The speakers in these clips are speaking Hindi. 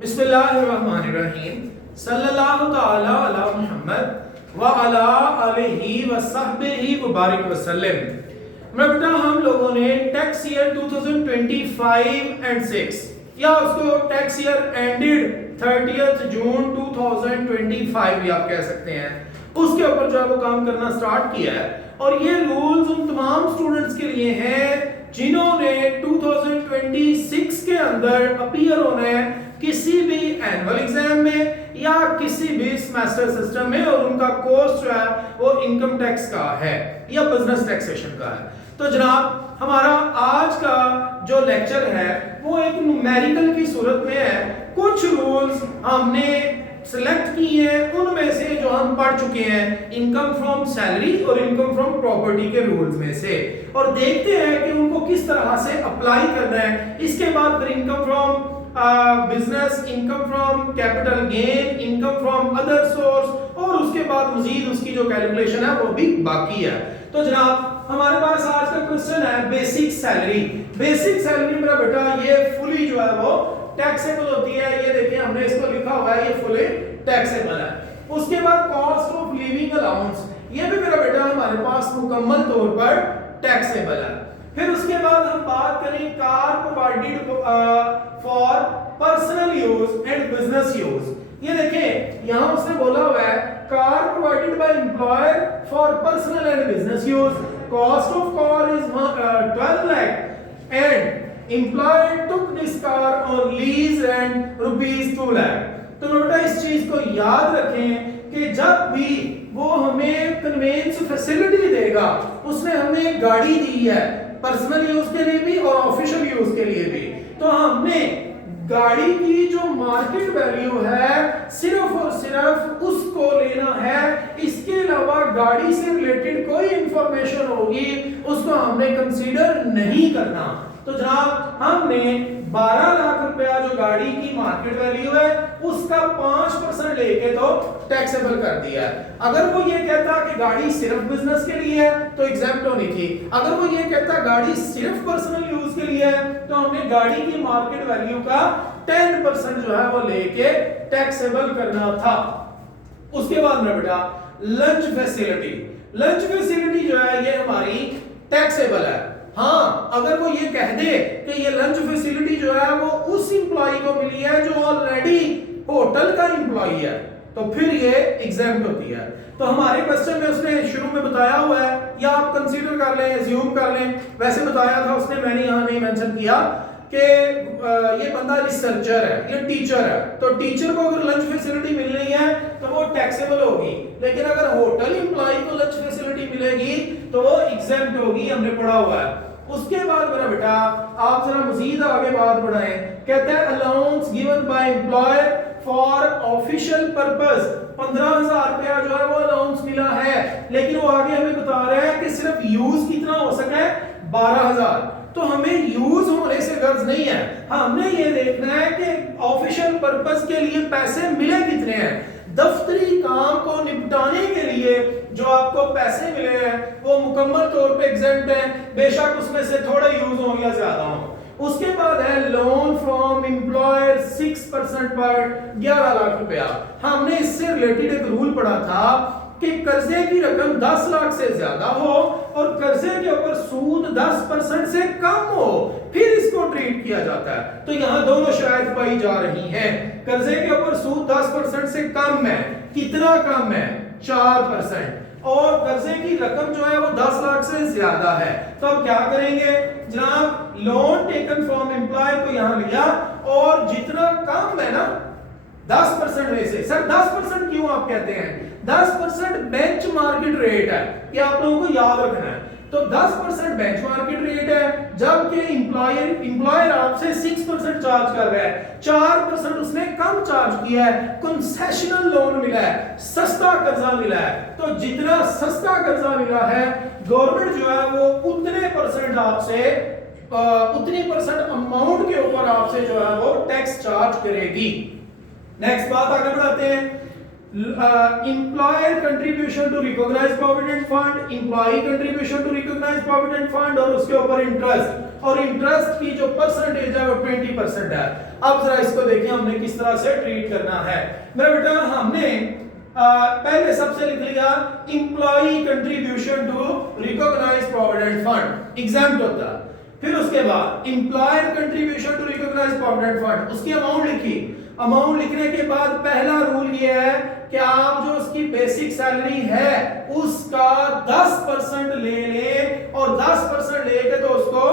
बिस्मिल्लाहिर्रहमानिर्रहीम सल्लल्लाहु ताला अला मुहम्मद व अला आलिहि व सहबिहि व बारिक वसल्लम। बेटा हम लोगों ने टैक्स ईयर 2025 एंड 6 या उसको टैक्स ईयर एंडेड 30th जून 2025 भी आप कह सकते हैं, उसके ऊपर जो है वो काम करना स्टार्ट किया है। और ये रूल्स उन तमाम स्टूडेंट्स के लिए हैं जिन्होंने 2026 के अंदर अपीयर होना है किसी भी एनुअल एग्जाम में या किसी भी सेमेस्टर सिस्टम में, और उनका कोर्स जो है वो इनकम टैक्स का है या बिजनेस टैक्सेशन का है। तो जनाब हमारा आज का जो लेक्चर है वो एक न्यूमेरिकल की सूरत में है। कुछ रूल्स हमने सिलेक्ट किए हैं, उनमें से जो हम पढ़ चुके हैं इनकम फ्रॉम सैलरी और इनकम फ्रॉम प्रॉपर्टी के रूल्स में से, और देखते हैं कि उनको किस तरह से अप्लाई करना है। इसके बाद फिर income from business, income from capital gain, income from other source, और उसके बाद मजीद उसकी जो कैलकुलेशन है वो भी बाकी है। तो जनाब हमारे पास आज का क्वेश्चन है बेसिक सैलरी। बेसिक सैलरी मेरा बेटा ये फुली जो है वो टैक्सेबल होती है। ये देखिए हमने इसको लिखा हुआ है, ये फुली टैक्सेबल है। उसके बाद कॉस्ट ऑफ लिविंग अलाउंस, ये भी मेरा बेटा हमारे पास मुकम्मल तौर पर टैक्सेबल है। फिर उसके बाद हम बात करें car provided for personal use and business use. ये देखें यहां उसने बोला हुआ है car provided by employer for personal and business use, cost of car is 12 lakh and employer took this car on lease and rupees 2 lakh. तो बेटा इस चीज को याद रखें कि जब भी वो हमें कन्वेंस फैसिलिटी देगा, उसने हमें गाड़ी दी है पर्सनल यूज के लिए भी और ऑफिशियल यूज के लिए भी, तो हमने गाड़ी की जो मार्केट वैल्यू है सिर्फ और सिर्फ उसको लेना है। इसके अलावा गाड़ी से रिलेटेड कोई इंफॉर्मेशन होगी उसको हमने कंसीडर नहीं करना। तो जनाब हमने 12 लाख रुपया जो गाड़ी की मार्केट वैल्यू है उसका 5% लेके तो टैक्सेबल कर दिया है। अगर वो ये कहता कि गाड़ी सिर्फ बिजनेस के लिए है तो एग्जेम्प्ट होनी थी। अगर वो ये कहता गाड़ी सिर्फ पर्सनल यूज के लिए है तो हमने गाड़ी की मार्केट वैल्यू का 10% जो है वो लेके टैक्सेबल करना था। उसके बाद में बेटा लंच फैसिलिटी। लंच फैसिलिटी जो है ये हमारी टैक्सेबल है। हाँ अगर वो ये कह दे कि ये लंच फैसिलिटी जो है वो उस एम्प्लॉय को मिली है जो ऑलरेडी होटल का एम्प्लॉय है तो फिर ये एग्जेम्प्ट होती है। तो हमारे क्वेश्चन में उसने शुरू में बताया हुआ है, या आप कंसीडर कर लें, एज्यूम कर लें, वैसे बताया था उसने, मैंने यहां नहीं मेंशन किया कि ये बंदा रिसर्चर है, ये टीचर है, तो टीचर को अगर लंच फैसिलिटी मिल रही है तो वो टैक्सेबल होगी, लेकिन अगर होटल एम्प्लॉय को लंच फैसिलिटी मिलेगी तो वो एग्जेम्प्ट होगी, हमने पढ़ा हुआ है। उसके बाद मेरा बेटा आप जरा मजीद आगे बात बढ़ाएं, कहते हैं allowance given by employer for official purpose. 15,000 रुपया जो है वो अलाउंस मिला है, लेकिन वो आगे हमें बता रहा है कि सिर्फ यूज कितना हो सके 12,000। तो हमें यूज होने से गर्ज नहीं है, हमने ये देखना है कि ऑफिशियल पर्पस के लिए पैसे मिले कितने हैं। दफ्तरी काम को निपटाने के लिए जो आपको पैसे मिले हैं वो मुकम्मल तौर पे एग्जेम्प्ट है, बेशक उसमें से थोड़ा यूज हो या ज्यादा हो। उसके बाद है लोन फ्रॉम एम्प्लॉयर 6% पर 11 लाख रुपया। हमने इससे रिलेटेड एक रूल पढ़ा था कि कर्जे की रकम 10 लाख से ज्यादा हो और कर्जे के ऊपर सूद 10% से कम हो, फिर इसको ट्रीट किया जाता है। तो यहाँ दोनों शराइत पाई जा रही हैं। कर्जे के ऊपर सूद 10% से कम है, कितना कम है 4%, और कर्जे की रकम जो है वो 10 लाख से ज्यादा है। तो अब क्या करेंगे जनाब, लोन टेकन फ्रॉम एम्प्लॉय को यहाँ लिया, और जितना कम है ना 10% में से, सर 10% क्यों आप कहते हैं, 10% बेंच मार्केट रेट है, ये आप लोगों को याद रखना है। तो 10% बेंच मार्केट रेट है, जबकि एम्प्लॉयर आपसे 6% चार्ज कर रहा है, 4% उसने कम चार्ज किया है, कंसेशनल लोन मिला है, सस्ता कर्जा मिला है। तो जितना सस्ता कर्जा मिला है गवर्नमेंट जो है वो उतने परसेंट आपसे उतनी परसेंट अमाउंट के ऊपर आपसे जो है वो टैक्स चार्ज करेगी। नेक्स्ट बात आगे बढ़ाते हैं, employer contribution to recognise provident fund, employee contribution to recognise provident fund, और उसके ऊपर इंटरेस्ट। और इंटरेस्ट की जो परसेंटेज है वो 20% है। अब जरा इसको देखिए हमने किस तरह से ट्रीट करना है। मेरा बेटा हमने पहले सबसे लिख लिया employee contribution to recognise provident fund exempt होता है। फिर उसके बाद employer contribution to recognise provident fund, उसकी अमाउंट लिखी। अमाउंट लिखने के बाद पहला रूल ये है कि आप जो उसकी बेसिक सैलरी है उसका 10% ले लें और 10% लेके तो उसको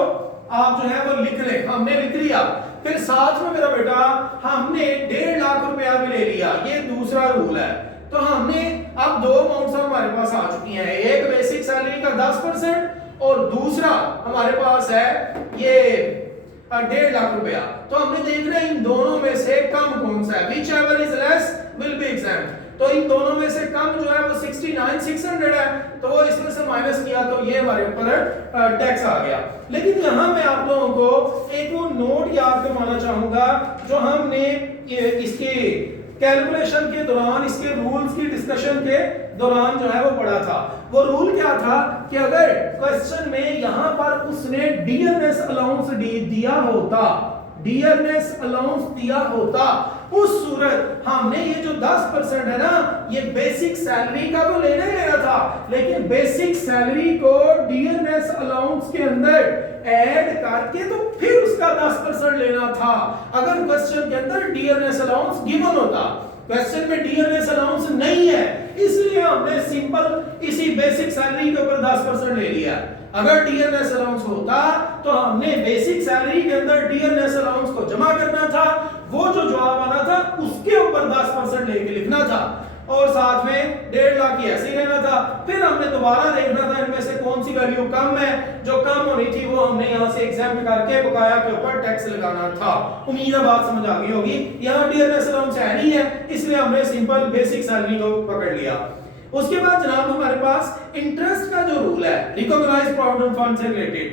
आप जो है वो लिख लें। हमने लिख लिया। फिर साथ में मेरा बेटा हमने 1.5 लाख रुपया भी ले लिया, ये दूसरा रूल है। तो हमने अब दो अमाउंट्स हमारे पास आ चुकी हैं, एक बेसिक सैलरी का 10% और दूसरा हमारे पास है ये 1.5 लाख रुपया। तो हमने देखना है इन दोनों में से कम कौन सा है, whichever is less will be exempt। तो इन दोनों में से कम जो है वो 69,600 है, तो वो इसमें से माइनस किया तो ये हमारे ऊपर टैक्स आ गया। लेकिन यहाँ मैं आप लोगों को एक वो नोट याद करवाना चाहूंगा जो हमने इसके कैलकुलेशन के दौरान, इसके रूल्स की डिस्कशन के दौरान जो है वो पढ़ा था। वो रूल क्या था कि अगर क्वेश्चन में यहां पर उसने डियरनेस अलाउंस दिया होता, डियरनेस अलाउंस दिया होता, उस सूरत हमने ये जो 10% है ना, ये बेसिक सैलरी का तो लेना ही लेना था, लेकिन बेसिक सैलरी को डियरनेस अलाउंस के अंदर ऐड करके तो फिर उसका 10% लेना था। अगर क्वेश्चन के अंदर डियरनेस अलाउंस गिवन होता, क्वेश्चन में डियरनेस अलाउंस नहीं है, इसलिए हमने सिंपल इसी बेसिक सैलरी के ऊपर 10% ले लिया। अगर डियरनेस अलाउंस होता तो हमने बेसिक सैलरी के अंदर डियरनेस अलाउंस को जमा करना था, वो जो जवाब आना था उसके ऊपर 10% लेके लिखना था और साथ में 1.5 लाख ही ऐसे ही रहना था। फिर हमने दोबारा देखना था इनमें से कौन सी वैल्यू कम है, जो कम होनी थी वो हमने यहाँ से एग्जाम्प्ट करके बकाया के ऊपर टैक्स लगाना था। उम्मीद है बात समझ आ गई होगी। यहाँ डियरनेस अलाउंस है नहीं है, इसलिए हमने सिंपल बेसिक सैलरी को पकड़ लिया। उसके बाद जनाब हमारे पास इंटरेस्ट का जो रूल है रिकॉग्नाइज्ड प्रोविडेंट फंड से रिलेटेड,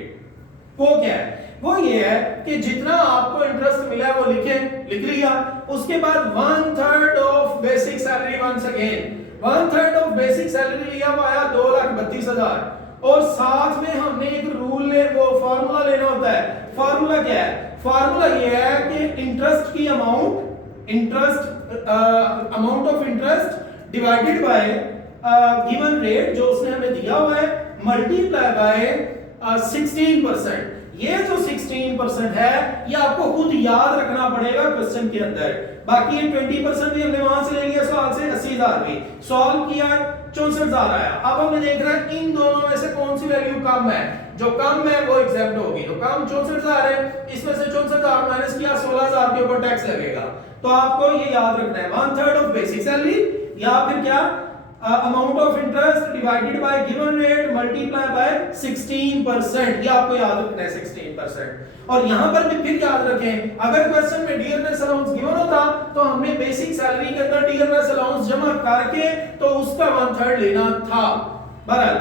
वो क्या है? वो ये है कि जितना आपको इंटरेस्ट मिला है वो लिख लिया। उसके बाद 1/3 of basic salary, once again 1/3 of basic salary लिया वो आया 2,32,000 और साथ में हमने एक रूल ले वो फार्मूला लेना होता है। फार्मूला क्या है? फार्मूला ये है कि इंटरेस्ट की amount, amount of interest divided by given rate जो उसने हमें दिया हुआ है मल्टीप्लाई बाय 16%। ये जो 16% है ये आपको खुद याद रखना पड़ेगा क्वेश्चन के अंदर। बाकी ये 20% भी हमने वहां से ले लिया सवाल से, 80,000 भी सॉल्व किया, 64,000 आया। अब हमने देख रहा है इन दोनों में से कौन सी वैल्यू कम है, जो कम है वो एग्जेम्प्ट होगी। तो कम 64,000 है, इसमें से 64,000 माइनस किया 16,000 के ऊपर टैक्स लगेगा। तो आपको ये याद रखना है 1/3 ऑफ बेसिक सैलरी या फिर क्या amount of interest divided by given rate multiply by 16%, ये आपको याद रखना है 16%। और यहां पर भी फिर याद रखें अगर क्वेश्चन में डियरनेस अलाउंस गिवन होता तो हमने बेसिक सैलरी के अंदर डियरनेस अलाउंस जमा करके तो उसका 1/3 लेना था। बहरहाल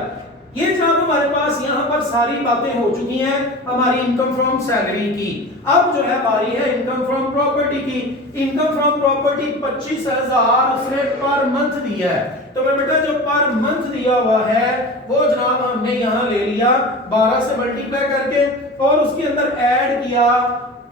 ये जनाब हमारे पास यहाँ पर सारी बातें हो चुकी हैं हमारी इनकम फ्रॉम सैलरी की। अब जो है बारी है इनकम फ्रॉम प्रॉपर्टी की। इनकम फ्रॉम प्रॉपर्टी 25,000 उसने पर मंथ दिया है। तो मैं बेटा जो पर मंथ दिया हुआ है वो जनाब हमने यहाँ ले लिया 12 से मल्टीप्लाई करके और उसके अंदर ऐड किया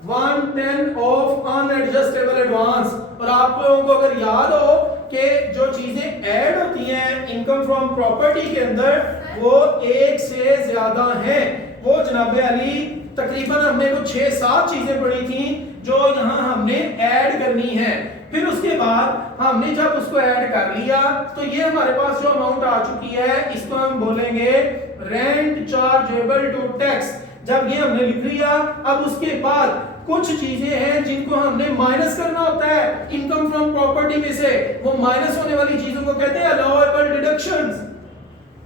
1/10 ऑफ अनएडजस्टेबल एडवांस। और आप लोगों को अगर याद हो कि जो चीजें ऐड होती हैं इनकम फ्रॉम प्रॉपर्टी के अंदर वो एक से ज्यादा हैं। वो जनाबे अली तकरीबन हमने को 6-7 चीजें पढ़ी थी जो यहाँ हमने ऐड करनी है। फिर उसके बाद हमने जब उसको ऐड कर लिया तो ये हमारे पास जो अमाउंट आ चुकी है इसको हम बोलेंगे रेंट चार्जेबल टू टैक्स। जब ये हमने लिख लिया अब उसके बाद कुछ चीजें हैं जिनको हमने माइनस करना होता है इनकम फ्रॉम प्रॉपर्टी में से। वो माइनस होने वाली चीजों को कहते हैं अलाउएबल डिडक्शंस।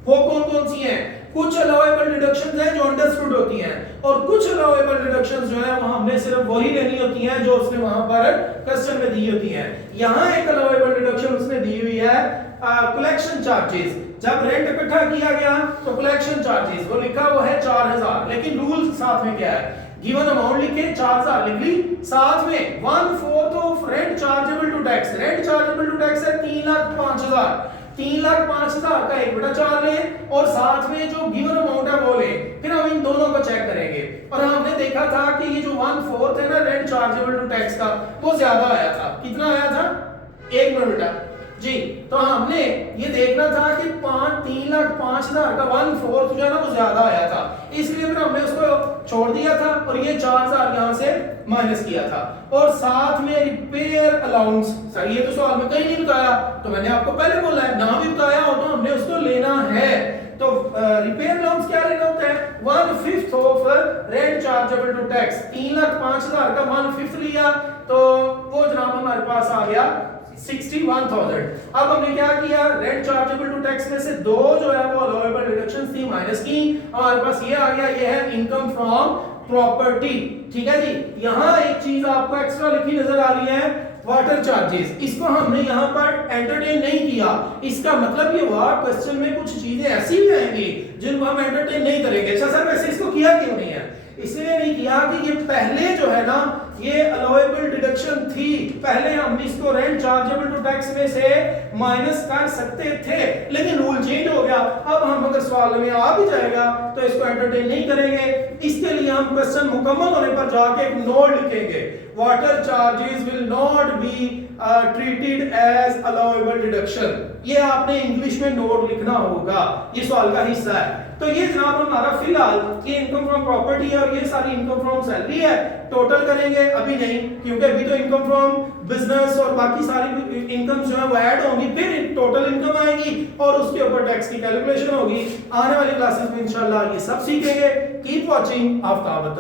वो कौन कौन सी हैं? कुछ अलाउएबल डिडक्शंस हैं जो अंडरस्टूड होती हैं और कुछ अलाउएबल डिडक्शंस जो है वो हमने सिर्फ वही लेनी होती हैं जो उसने वहां पर क्वेश्चन में दी होती हैं। यहाँ एक अलाउएबल डिडक्शन उसने दी हुई है कलेक्शन चार्जेस। जब रेंट इकट्ठा किया गया तो कलेक्शन चार्जेस वो लिखा हुआ है 4,000, लेकिन रूल साथ में क्या है? गिवन अमाउंट लिखे 4,000 लिख ली, साथ में 1/4 of rent chargeable to tax. Rent chargeable to tax है 3,05,000। 3,05,000 का 1/4 लें और साथ में जो गिवन अमाउंट है वो लें, फिर हम इन दोनों को चेक करेंगे। और हमने देखा था कि ये जो 1/4 है ना रेंट चार्जेबल टू टैक्स का, वो ज्यादा आया था। कितना आया था? 1 मिनट बेटा जी। तो हमने ये देखना था कि 3,05,000 का 1/4 जो है ना वो ज्यादा आया था, इसलिए फिर हमने उसको छोड़ दिया था और ये 4,000 यहां से माइनस किया था। और साथ में रिपेयर अलाउंस, सर ये तो सवाल में कहीं नहीं बताया, तो मैंने आपको पहले बोला है, ना भी बताया हो तो हमने उसको लेना है। तो रिपेयर अलाउंस क्या लेना होता है? 1/5 of rent chargeable to tax. 3,05,000 का 1/5 लिया तो वो जनाब हमारे पास आ गया 61,000। अब हमने क्या किया, रेंट चार्जेबल टू टैक्स में से दो जो है वो अलाउएबल डिडक्शंस थी, माइनस की, हमारे पास ये आ गया, ये है इनकम फ्रॉम प्रॉपर्टी। ठीक है जी। यहां एक चीज आपको एक्स्ट्रा लिखी नजर आ रही है, वाटर चार्जेस। इसको हमने यहां पर एंटरटेन नहीं किया। इसका मतलब ये हुआ क्वेश्चन में कुछ चीजें ऐसी भी आएंगी जिनको हम एंटरटेन नहीं करेंगे। अच्छा सर वैसे इसको किया क्यों नहीं है? इसलिए नहीं किया कि ये पहले जो है ना ये अलाउएबल डिडक्शन थी, पहले हम इसको रेंट चार्जेबल टू टैक्स में से माइनस कर सकते थे, लेकिन रूल चेंज हो गया। अब हम अगर सवाल में आ भी जाएगा तो इसको एंटरटेन नहीं करेंगे। इसके लिए हम क्वेश्चन मुकम्मल होने पर जाके एक नोट लिखेंगे, water charges will not be treated as allowable deduction. ये आपने इंग्लिश में नोट लिखना होगा, ये सवाल का हिस्सा है। तो ये जनाब हमारा फिलहाल ये इनकम फ्रॉम प्रॉपर्टी है और ये सारी इनकम फ्रॉम सैलरी है। टोटल करेंगे अभी नहीं, क्योंकि अभी तो इनकम फ्रॉम बिजनेस और बाकी सारी इनकम जो है वो ऐड होंगी, फिर टोटल इनकम आएगी और उसके ऊपर टैक्स की कैलकुलेशन होगी। आने वाली क्लासेस में इंशाल्लाह ये सब सीखेंगे। Keep watching Aftab.